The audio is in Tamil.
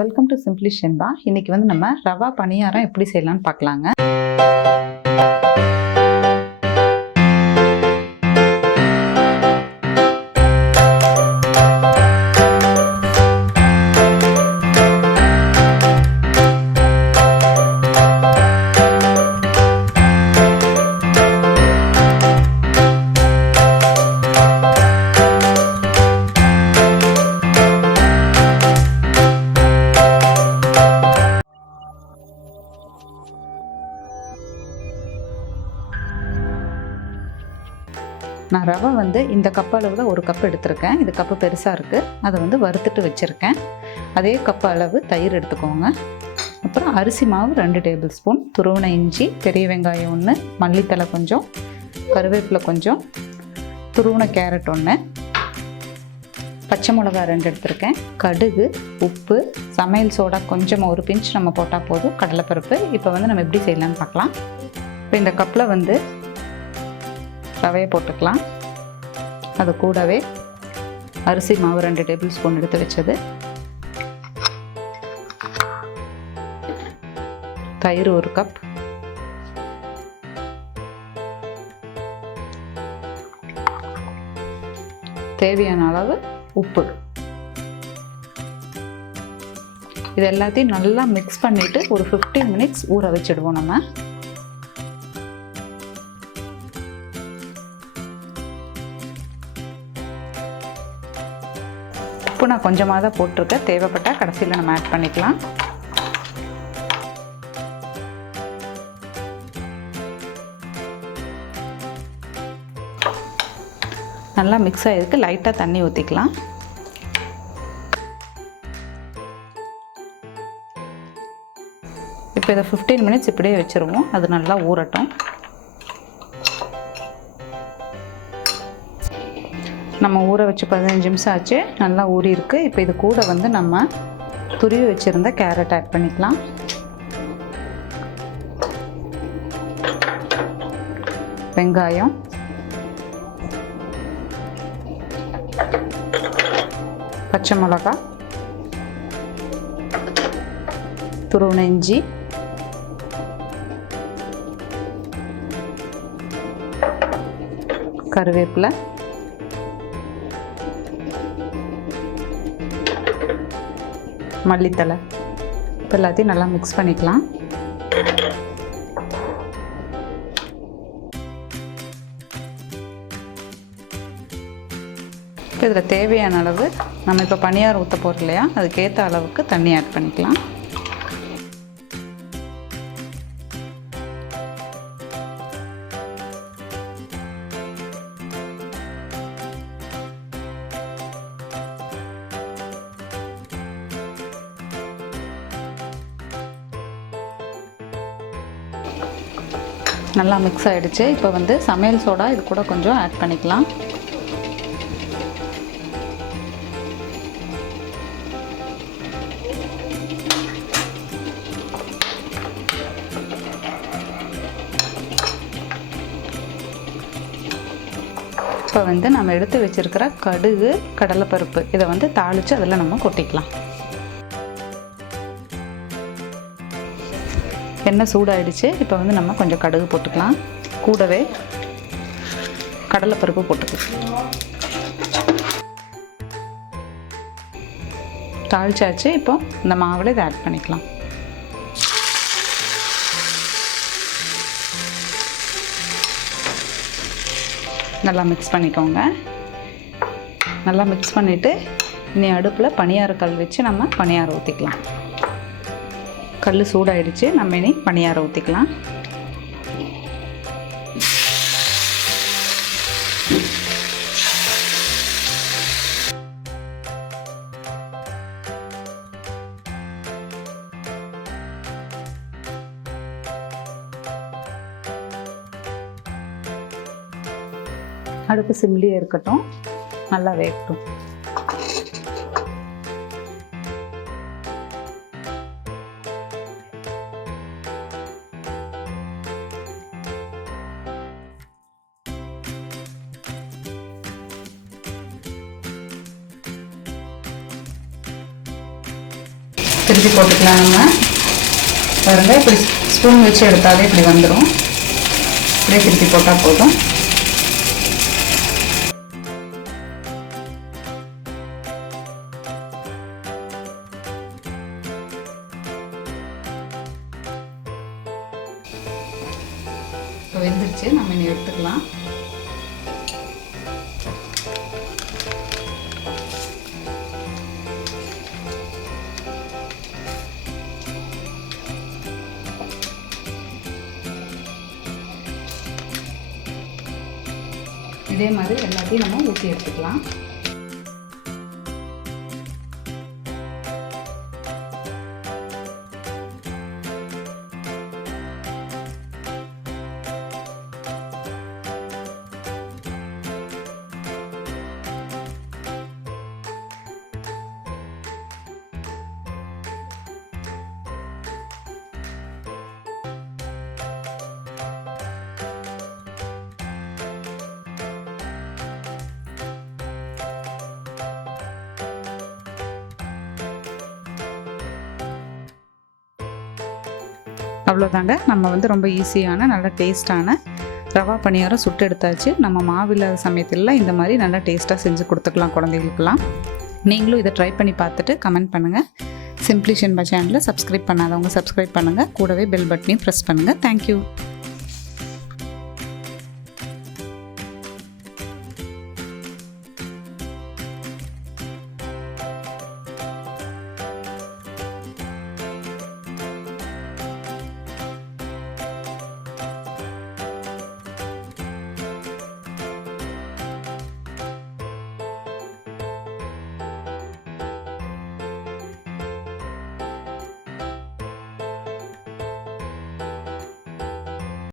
Welcome to simply Shenba. இன்னைக்கு நம்ம ரவா பணியாரம் எப்படி செய்யலாம்னு பார்க்கலாங்க. நான் ரவை இந்த கப் அளவில் ஒரு கப் எடுத்திருக்கேன். இது கப்பு பெருசாக இருக்குது. அதை வறுத்துட்டு வச்சுருக்கேன். அதே கப் அளவு தயிர் எடுத்துக்கோங்க. அப்புறம் அரிசி மாவு 2 டேபிள் ஸ்பூன், துருவன இஞ்சி, பெரிய வெங்காயம் 1, மல்லித்தலை கொஞ்சம், கருவேப்பிலை கொஞ்சம், துருவன கேரட் 1, பச்சை மிளகாய் 2 எடுத்திருக்கேன், கடுகு, உப்பு, சமையல் சோடா கொஞ்சம் ஒரு பிஞ்ச் நம்ம போட்டால் போதும், கடலைப்பருப்பு. இப்போ நம்ம எப்படி செய்யலான்னு பார்க்கலாம். இப்போ இந்த கப்பில் ரவையை போட்டுக்கலாம். அது கூடவே அரிசி மாவு 2 டேபிள் ஸ்பூன் எடுத்து வச்சது, தயிர் 1 கப், தேவையான அளவு உப்பு. இது எல்லாத்தையும் நல்லா மிக்ஸ் பண்ணிட்டு ஒரு 15 மினிட்ஸ் ஊற வச்சிடுவோம். நம்ம உப்பு நான் கொஞ்சமாக தான் போட்டிருக்கேன். தேவைப்பட்டால் கடைசியில் நம்ம ஆட் பண்ணிக்கலாம். நல்லா மிக்ஸ் ஆகிருக்கு. லைட்டாக தண்ணி ஊற்றிக்கலாம். இப்போ இதை 15 மினிட்ஸ் இப்படியே வச்சுருவோம். அது நல்லா ஊறட்டும். நம்ம ஊற வச்சு 15 நிமிஷம் ஆச்சு. நல்லா ஊறி இருக்கு. இப்போ இது கூட நம்ம துருவி வச்சுருந்த கேரட் ஆட் பண்ணிக்கலாம். வெங்காயம், பச்சை மிளகாய், துருவன இஞ்சி, கருவேப்பிலை, மல்லித்தலை. இப்போ எல்லாத்தையும் நல்லா மிக்ஸ் பண்ணிக்கலாம். இப்போ இதில் தேவையான அளவு நம்ம இப்போ பனியாரம் ஊற்ற போகிறோம் இல்லையா, அதுக்கேற்ற அளவுக்கு தண்ணி ஆட் பண்ணிக்கலாம். நல்லா மிக்ஸ் ஆகிடுச்சு. இப்போ சமையல் சோடா இது கூட கொஞ்சம் ஆட் பண்ணிக்கலாம். இப்போ நம்ம எடுத்து வச்சிருக்கிற கடுகு, கடலைப்பருப்பு இதை தாளித்து அதில் நம்ம கொட்டிக்கலாம். எண்ணெய் சூடாயிடுச்சு. இப்போ நம்ம கொஞ்சம் கடுகு போட்டுக்கலாம். கூடவே கடலைப்பருப்பு போட்டுக்கலாம். தாளிச்சாச்சு. இப்போ இந்த மாவில் இதை ஆட் பண்ணிக்கலாம். நல்லா மிக்ஸ் பண்ணிக்கோங்க. நல்லா மிக்ஸ் பண்ணிவிட்டு இனி அடுப்பில் பனியாரக்கல் வச்சு நம்ம பனியாரம் ஊற்றிக்கலாம். கல் சூடாயிடுச்சு. நம்ம இனி பனியாரம் ஊற்றிக்கலாம். அடுப்பு சிம்லியே இருக்கட்டும். நல்லா வேகட்டும். திருப்பி போட்டுக்கலாம். நம்ம பாருங்கள், இப்படி ஸ்பூன் வச்சு எடுத்தாலே இப்படி வந்துடும். இப்படியே திருப்பி போட்டால் போதும். இப்போ வெந்துருச்சு, நம்ம இனி எடுத்துக்கலாம். இதே மாதிரி எல்லாத்தையும் நம்ம ஊற்றி எடுத்துக்கலாம். அவ்வளோதாங்க, நம்ம வந்து ரொம்ப ஈஸியான நல்ல டேஸ்ட்டான ரவா பணியாரம் சுட்டு எடுத்தாச்சு. நம்ம மாவில்லாத சமயத்தில் இந்த மாதிரி நல்லா டேஸ்ட்டாக செஞ்சு கொடுத்துக்கலாம் குழந்தைகளுக்கெல்லாம். நீங்களும் இதை ட்ரை பண்ணி பார்த்துட்டு கமெண்ட் பண்ணுங்கள். சிம்பிளி ஷென்பா சேனலை சப்ஸ்கிரைப் பண்ணாதவங்க சப்ஸ்கிரைப் பண்ணுங்கள். கூடவே பெல் பட்டனையும் ப்ரெஸ் பண்ணுங்கள். தேங்க்யூ.